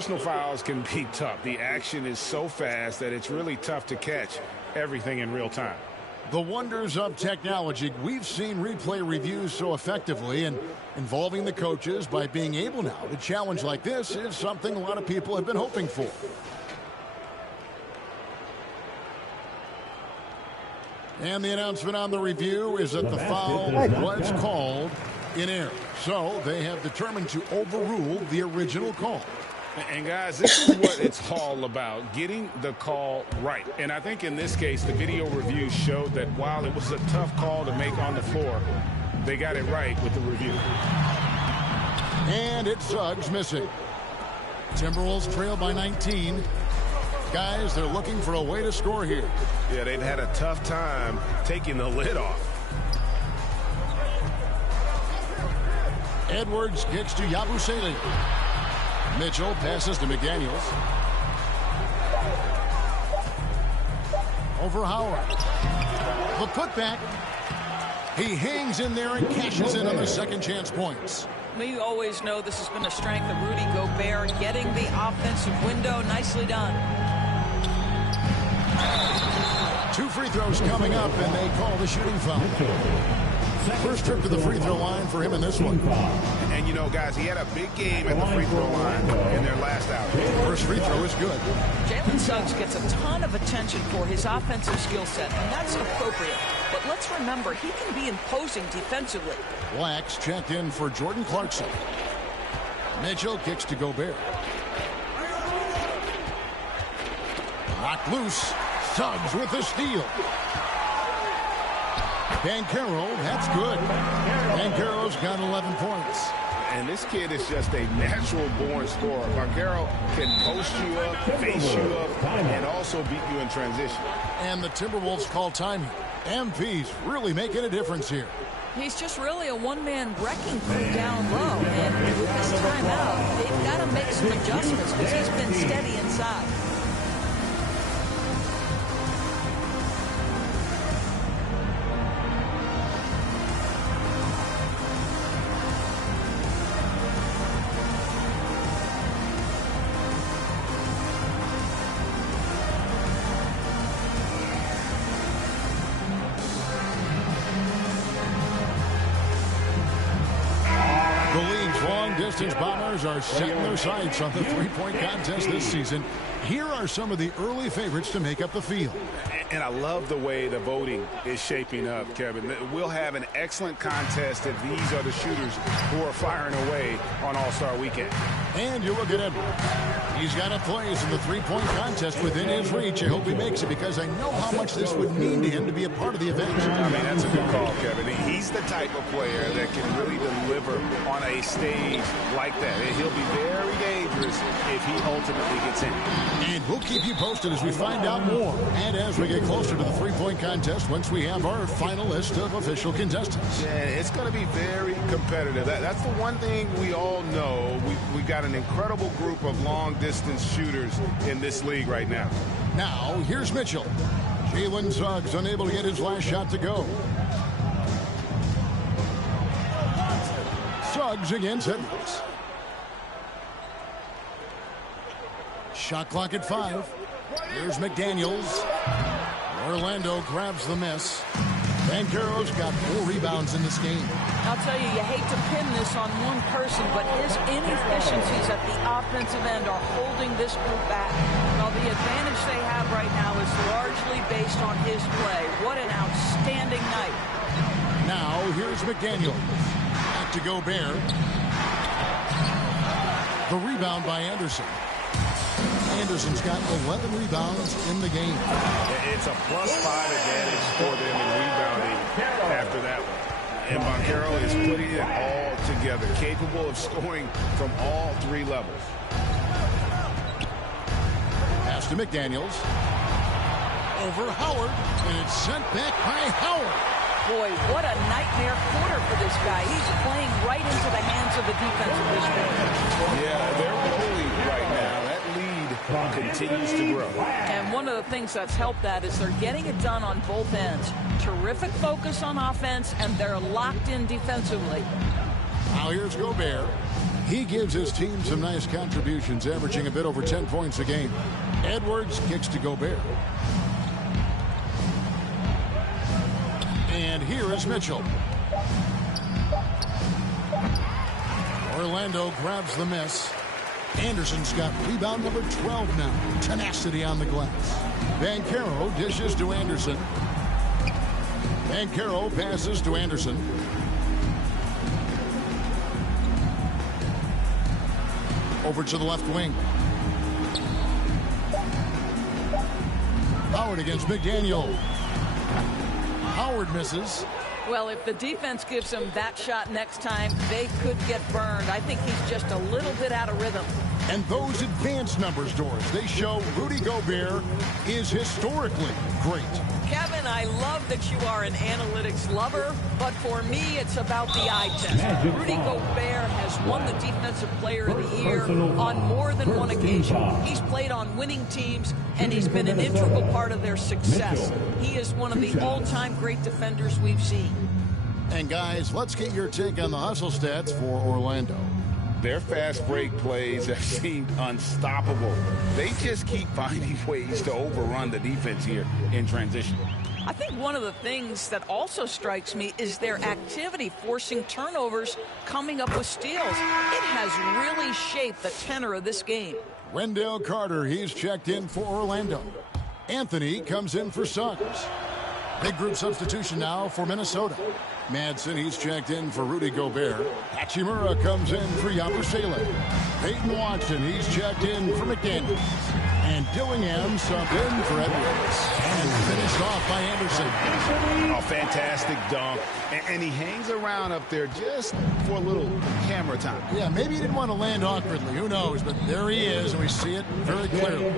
personal fouls can be tough. The action is so fast that it's really tough to catch everything in real time. The wonders of technology. We've seen replay reviews so effectively, and involving the coaches by being able now to challenge like this is something a lot of people have been hoping for. And the announcement on the review is that the foul was called in error. So they have determined to overrule the original call. And guys, this is what it's all about, getting the call right. And I think in this case, the video review showed that while it was a tough call to make on the floor, they got it right with the review. And it's Suggs missing. Timberwolves trail by 19. Guys, they're looking for a way to score here. Yeah, they've had a tough time taking the lid off. Edwards kicks to Yabusele. Mitchell passes to McDaniels. Over Howard. The putback. He hangs in there and cashes in on the second chance points. We always know this has been a strength of Rudy Gobert, getting the offensive window. Nicely done. 2 free throws coming up, and they call the shooting foul. First trip to the free throw line for him in this one. And, you know, guys, he had a big game at the free throw line in their last outing. First free throw is good. Jalen Suggs gets a ton of attention for his offensive skill set, and that's appropriate. But let's remember, he can be imposing defensively. Blacks checked in for Jordan Clarkson. Mitchell kicks to Gobert. Knocked loose. Suggs with the steal. Banchero, that's good. Banchero's got 11 points. And this kid is just a natural-born scorer. Banchero can post you up, face you up, and also beat you in transition. And the Timberwolves call time here. MP's really making a difference here. He's just really a one-man wrecking crew down low. And with this timeout, they've got to make some adjustments because he's been steady inside. Distance Bombers are setting their sights on the three-point contest this season. Here are some of the early favorites to make up the field. And I love the way the voting is shaping up, Kevin. We'll have an excellent contest if these are the shooters who are firing away on All-Star Weekend. And you look at Edwards. He's got a place in the three-point contest within his reach. I hope he makes it because I know how much this would mean to him to be a part of the event. I mean, that's a good call, Kevin. He's the type of player that can really deliver on a stage like that. And he'll be very dangerous if he ultimately gets in. And we'll keep you posted as we find out more. And as we get closer to the three-point contest, once we have our final list of official contestants. Yeah, it's going to be very competitive. That's the one thing we all know. We got an incredible group of long-distance shooters in this league right now. Now, here's Mitchell. Jalen Suggs unable to get his last shot to go. Suggs against Edwards. Shot clock at 5. Here's McDaniels. Orlando grabs the miss. Banchero's got 4 rebounds in this game. I'll tell you, you hate to pin this on one person, but his inefficiencies at the offensive end are holding this group back. Well, the advantage they have right now is largely based on his play. What an outstanding night. Now, here's McDaniels. Back to Gobert. The rebound by Anderson. Anderson's got 11 rebounds in the game. It's a +5 advantage for them in rebounding after that one. And Banchero is putting it all together, capable of scoring from all 3 levels. Pass to McDaniels. Over Howard, and it's sent back by Howard. Boy, what a nightmare quarter for this guy. He's playing right into the hands of the defense at this point. Yeah, they're rolling right now. That lead continues to grow. And one of the things that's helped that is they're getting it done on both ends. Terrific focus on offense, and they're locked in defensively. Now here's Gobert. He gives his team some nice contributions, averaging a bit over 10 points a game. Edwards kicks to Gobert. And here is Mitchell. Orlando grabs the miss. Anderson's got rebound number 12 now. Tenacity on the glass. Banchero dishes to Anderson. Banchero passes to Anderson. Over to the left wing. Howard against McDaniel. Howard misses. Well, if the defense gives him that shot next time, they could get burned. I think he's just a little bit out of rhythm. And those advanced numbers, Doris, they show Rudy Gobert is historically great. Kevin, I love that you are an analytics lover, but for me, it's about the eye test. Rudy Gobert has won the Defensive Player of the Year on more than one occasion. He's played on winning teams, and he's been an integral part of their success. He is one of the all-time great defenders we've seen. And guys, let's get your take on the hustle stats for Orlando. Their fast break plays have seemed unstoppable. They just keep finding ways to overrun the defense here in transition. I think one of the things that also strikes me is their activity, forcing turnovers, coming up with steals. It has really shaped the tenor of this game. Wendell Carter, he's checked in for Orlando. Anthony comes in for Suggs. Big group substitution now for Minnesota. Madsen, he's checked in for Rudy Gobert. Hachimura comes in for Yabusele. Peyton Watson, he's checked in for McDaniels. And Dillingham subbed in for Edwards. And finished off by Anderson. A fantastic dunk. And he hangs around up there just for a little camera time. Yeah, maybe he didn't want to land awkwardly. Who knows? But there he is, and we see it very clearly.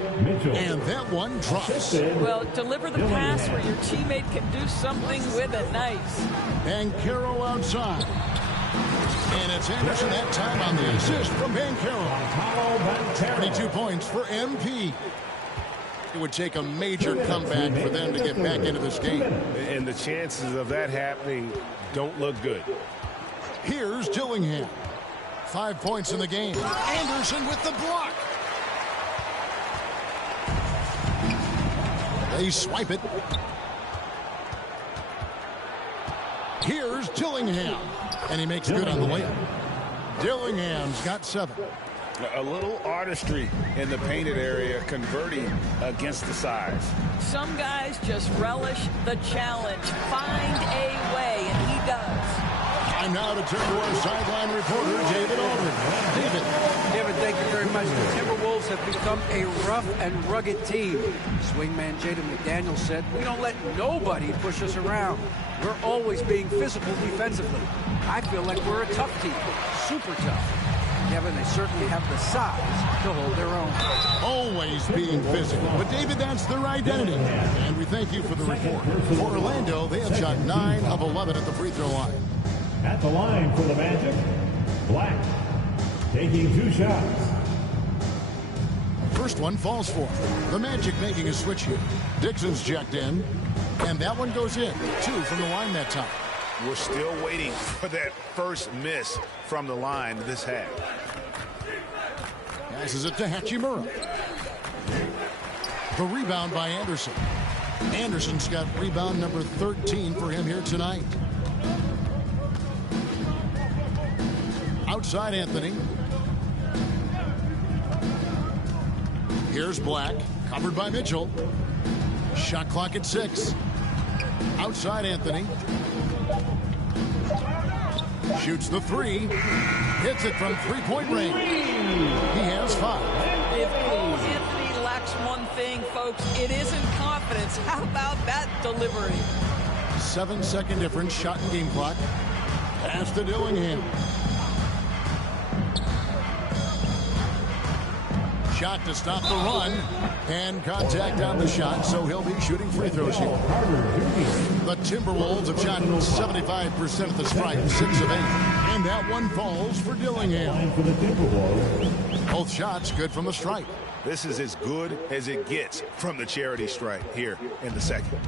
And that one drops. Well, deliver the pass where your teammate can do something with it. Nice. Banchero outside. And it's Anderson that time on the assist from Banchero. 22 points for MP. It would take a major comeback for them to get back into this game. And the chances of that happening don't look good. Here's Dillingham. 5 points in the game. Anderson with the block. They swipe it. Here's Dillingham. And he makes good on the layup. Dillingham's got 7. A little artistry in the painted area, converting against the size. Some guys just relish the challenge. Find a way, and he does. Time now to turn to our sideline reporter, David Aldridge. David, thank you very much. The Timberwolves have become a rough and rugged team. Swingman Jaden McDaniels said, "We don't let nobody push us around. We're always being physical defensively. I feel like we're a tough team, super tough." Kevin, they certainly have the size to hold their own. Always being physical. But, David, that's their identity. And we thank you for the report. For Orlando, they have shot 9 of 11 at the free throw line. At the line for the Magic, Black, taking 2 shots. First one falls for him. The Magic making a switch here. Dixon's checked in. And that one goes in. 2 from the line that time. We're still waiting for that first miss from the line this half. Passes it to Hachimura. The rebound by Anderson. Anderson's got rebound number 13 for him here tonight. Outside Anthony. Here's Black. Covered by Mitchell. Shot clock at 6. Outside Anthony. Shoots the 3. Hits it from three-point range. He has 5. If Cole Anthony lacks one thing, folks, it isn't confidence. How about that delivery? 7-second difference. Shot and game clock. Pass to Dillingham. Shot to stop the run. And contact on the shot, so he'll be shooting free throws here. The Timberwolves have shot 75% at the stripe, 6 of 8. And that one falls for Dillingham. Both shots good from the stripe. This is as good as it gets from the charity stripe here in the second.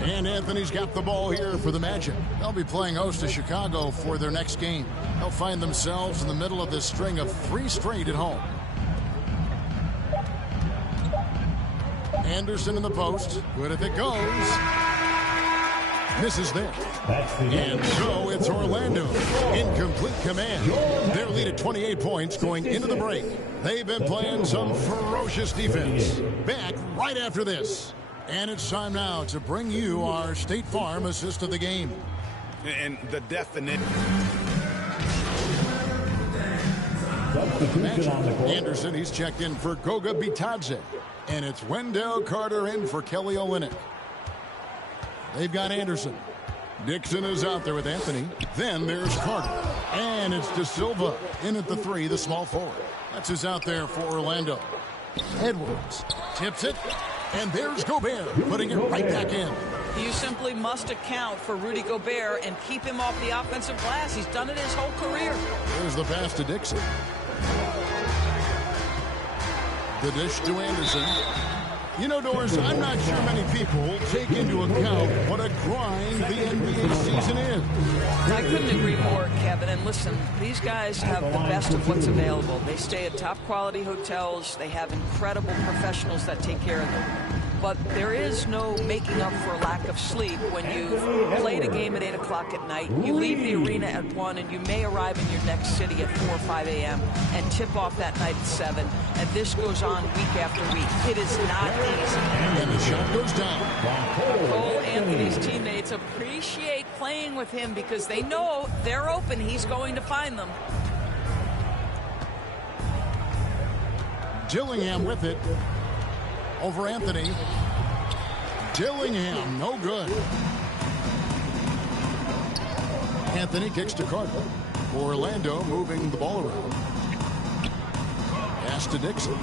And Anthony's got the ball here for the Magic. They'll be playing host to Chicago for their next game. They'll find themselves in the middle of this string of 3 straight at home. Anderson in the post. Good if it goes. Misses there. And so it's Orlando in complete command. Their lead at 28 points going into the break. They've been playing some ferocious defense. Back right after this. And it's time now to bring you our State Farm assist of the game. And the definite. Anderson, he's checked in for Goga Bitadze. And it's Wendell Carter in for Kelly Olynyk. They've got Anderson. Dixon is out there with Anthony. Then there's Carter. And it's De Silva in at the 3, the small forward. That's who's out there for Orlando. Edwards tips it. And there's Gobert putting it right back in. You simply must account for Rudy Gobert and keep him off the offensive glass. He's done it his whole career. There's the pass to Dixon. The dish to Anderson. You know, Doris, I'm not sure many people take into account what a grind the NBA season is. I couldn't agree more, Kevin. And listen, these guys have the best of what's available. They stay at top-quality hotels. They have incredible professionals that take care of them. But there is no making up for a lack of sleep when you've played a game at 8 o'clock at night, you leave the arena at 1, and you may arrive in your next city at 4 or 5 a.m. and tip off that night at 7. And this goes on week after week. It is not easy. And the shot goes down. Cole Anthony's teammates appreciate playing with him because they know they're open. He's going to find them. Dillingham with it. Over Anthony. Dillingham, no good. Anthony kicks to Carter. Orlando moving the ball around. Pass to Dixon.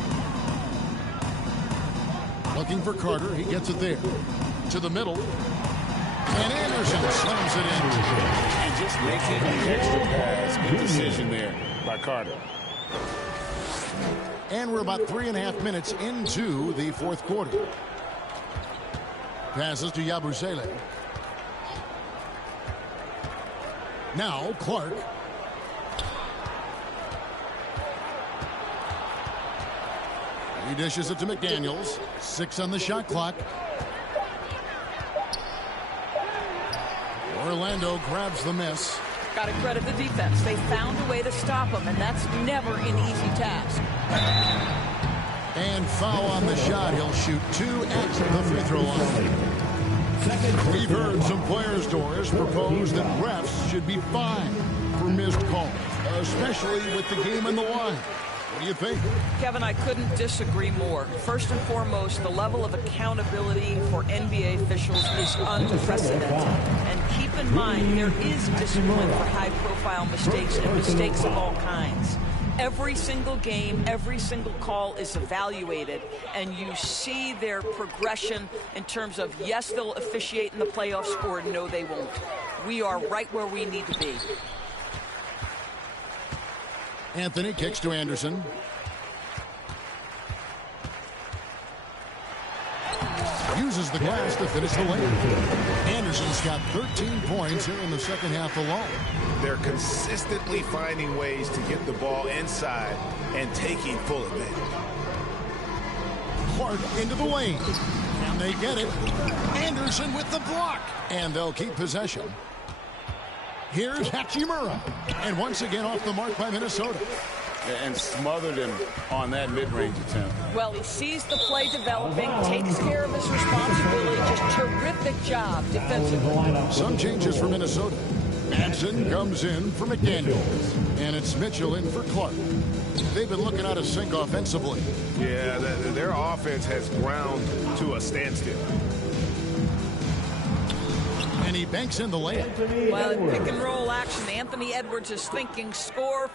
Looking for Carter. He gets it there. To the middle. And Anderson slams it in. And just making the extra pass. Good decision there by Carter. And we're about 3.5 minutes into the fourth quarter. Passes to Yabusele. Now Clark. He dishes it to McDaniels. 6 on the shot clock. Orlando grabs the miss. Got to credit the defense. They found a way to stop him, and that's never an easy task. And foul on the shot. He'll shoot 2 at the free throw line. We've heard some players, Doris, propose that refs should be fined for missed calls, especially with the game on the line. What do you think? Kevin, I couldn't disagree more. First and foremost, the level of accountability for NBA officials is unprecedented. And keep in mind, there is discipline for high-profile mistakes and mistakes of all kinds. Every single game, every single call is evaluated, and you see their progression in terms of, yes, they'll officiate in the playoffs, or no, they won't. We are right where we need to be. Anthony kicks to Anderson. Uses the glass to finish the lane. Anderson's got 13 points here in the second half alone. They're consistently finding ways to get the ball inside and taking full advantage. Clark into the lane. And they get it. Anderson with the block. And they'll keep possession. Here's Hachimura. And once again off the mark by Minnesota. And smothered him on that mid-range attempt. Well, he sees the play developing, takes care of his responsibility. Just terrific job defensively. Some changes for Minnesota. Madsen comes in for McDaniels. And it's Mitchell in for Clark. They've been looking out of sync offensively. Yeah, their offense has ground to a standstill. And he banks in the layup. Well, in pick and roll action, Anthony Edwards is thinking score.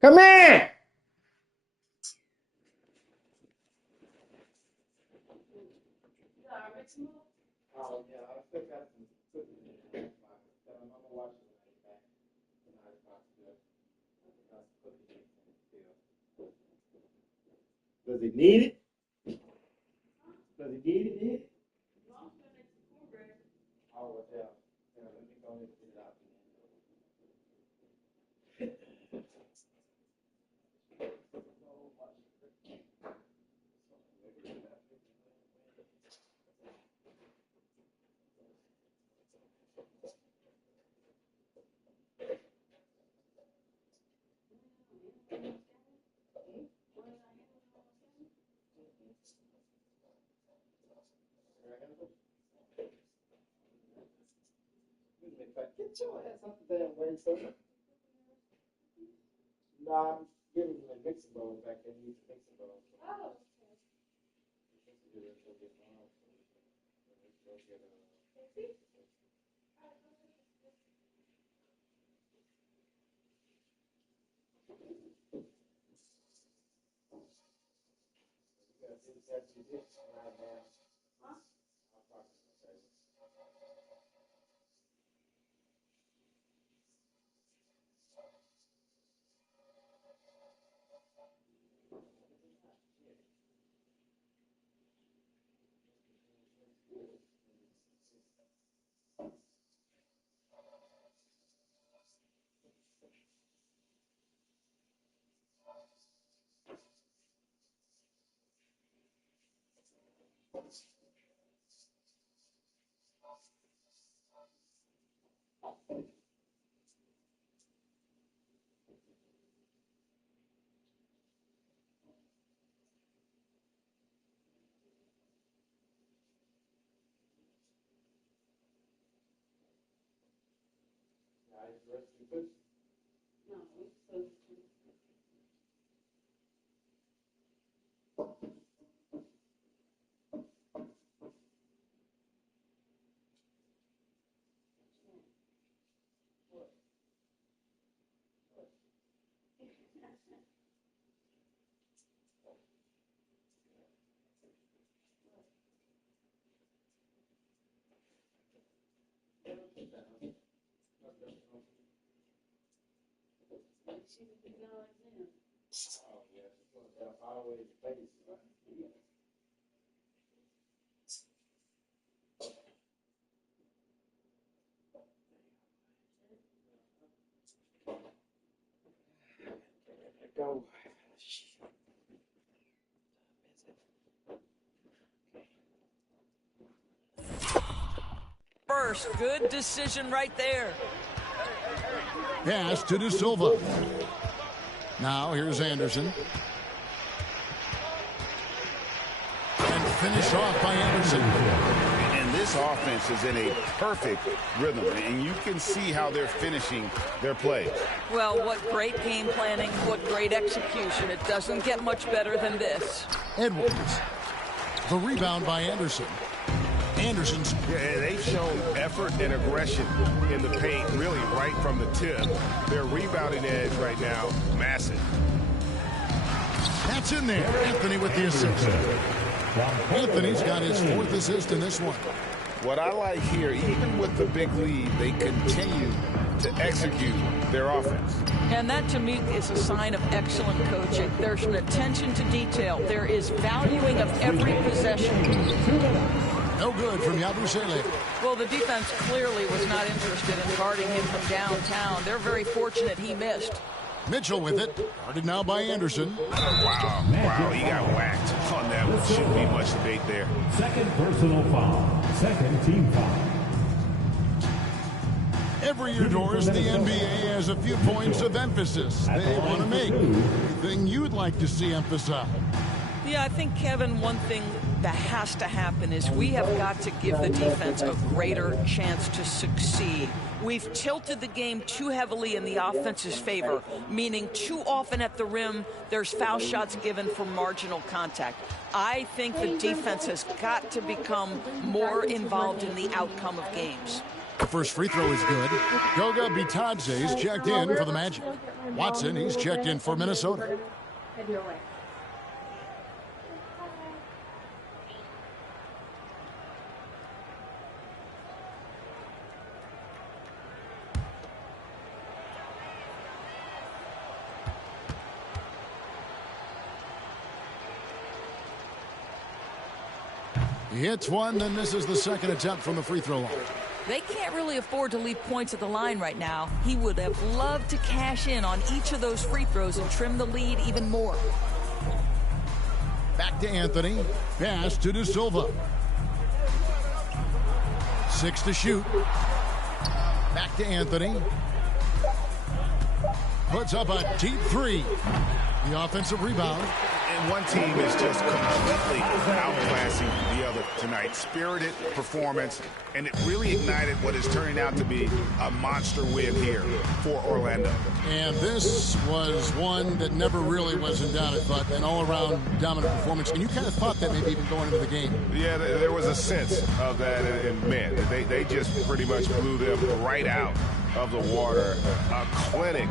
Come here! Does he need it? Does he need Get your ass up the damn way, sir. Nah, I'm giving you a mixing bowl back there. You need a mixing bowl. Oh, go. First, good decision right there. Pass to De Silva. Now here's Anderson. And finish off by Anderson. And this offense is in a perfect rhythm, and you can see how they're finishing their plays. Well, what great game planning, what great execution. It doesn't get much better than this. Edwards. The rebound by Anderson. Anderson's. Yeah, they've shown effort and aggression in the paint, really right from the tip. Their rebounding edge right now, massive. That's in there. Anthony with the assist. Anthony's got his 4th assist in this one. What I like here, even with the big lead, they continue to execute their offense. And that, to me, is a sign of excellent coaching. There's an attention to detail. There is valuing of every possession. No good from Yabusele. Well, the defense clearly was not interested in guarding him from downtown. They're very fortunate he missed. Mitchell with it. Guarded now by Anderson. Wow, he got whacked on that one. Shouldn't be much debate there. Second personal foul. Second team foul. Every year, Doris, the NBA has a few points of emphasis they want to make. Anything you'd like to see emphasized? Yeah, I think, Kevin, one thing that has to happen is we have got to give the defense a greater chance to succeed. We've tilted the game too heavily in the offense's favor, meaning too often at the rim, there's foul shots given for marginal contact. I think the defense has got to become more involved in the outcome of games. The first free throw is good. Goga Bitadze is checked in for the Magic. Watson, he's checked in for Minnesota. Head your way. He hits one, then misses the second attempt from the free throw line. They can't really afford to leave points at the line right now. He would have loved to cash in on each of those free throws and trim the lead even more. Back to Anthony. Pass to De Silva. 6 to shoot. Back to Anthony. Puts up a deep three. The offensive rebound. And one team is just completely outclassing the other tonight. Spirited performance, and it really ignited what is turning out to be a monster win here for Orlando. And this was one that never really was in doubt, but an all-around dominant performance. And you kind of thought that maybe even going into the game. Yeah, there was a sense of that, and man, they just pretty much blew them right out of the water. A clinic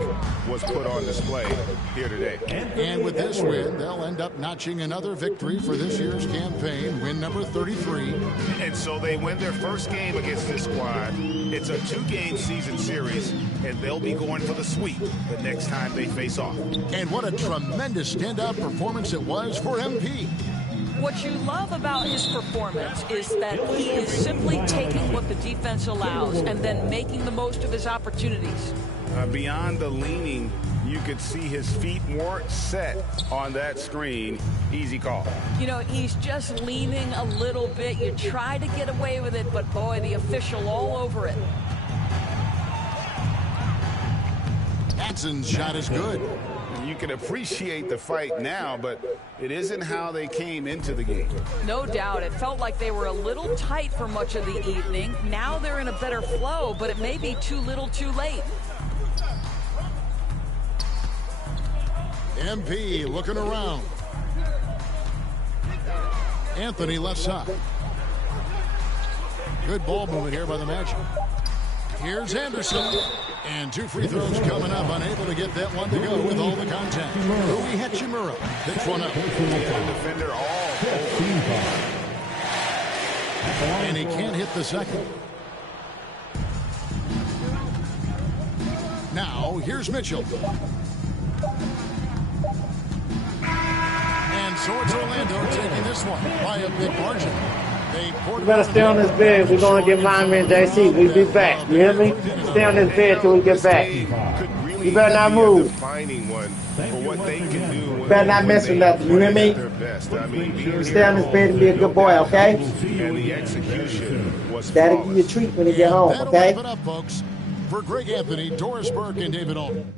was put on display here today. And with this win, they'll end up notching another victory for this year's campaign, win number 33. And so they win their first game against this squad. It's a 2-game season series, and they'll be going for the sweep the next time they face off. And what a tremendous standout performance it was for MP. What you love about his performance is that he is simply taking what the defense allows and then making the most of his opportunities. Beyond the leaning, you could see his feet more set on that screen. Easy call. You know, he's just leaning a little bit. You try to get away with it, but boy, the official all over it. Jackson's shot is good. You can appreciate the fight now, but it isn't how they came into the game. No doubt. It felt like they were a little tight for much of the evening. Now they're in a better flow, but it may be too little too late. MP looking around. Anthony left side. Good ball movement here by the Magic. Here's Anderson. And 2 free throws coming up. Unable to get that one to go with all the contact. Rui Hachimura picks one up. Defender all over. And he can't hit the second. Now, here's Mitchell. And so it's Orlando taking this one by a big margin. You better stay on this bed. We're going to get Miami and JC. We'll be back. You hear me? Stay on this bed till we get back. You better not move. You better not mess with nothing. You hear me? Stay on this bed and be a good boy, okay? That'll give you a treat when you get home, okay? Wrap it up, folks. For Greg Anthony, Doris Burke, and David Alton.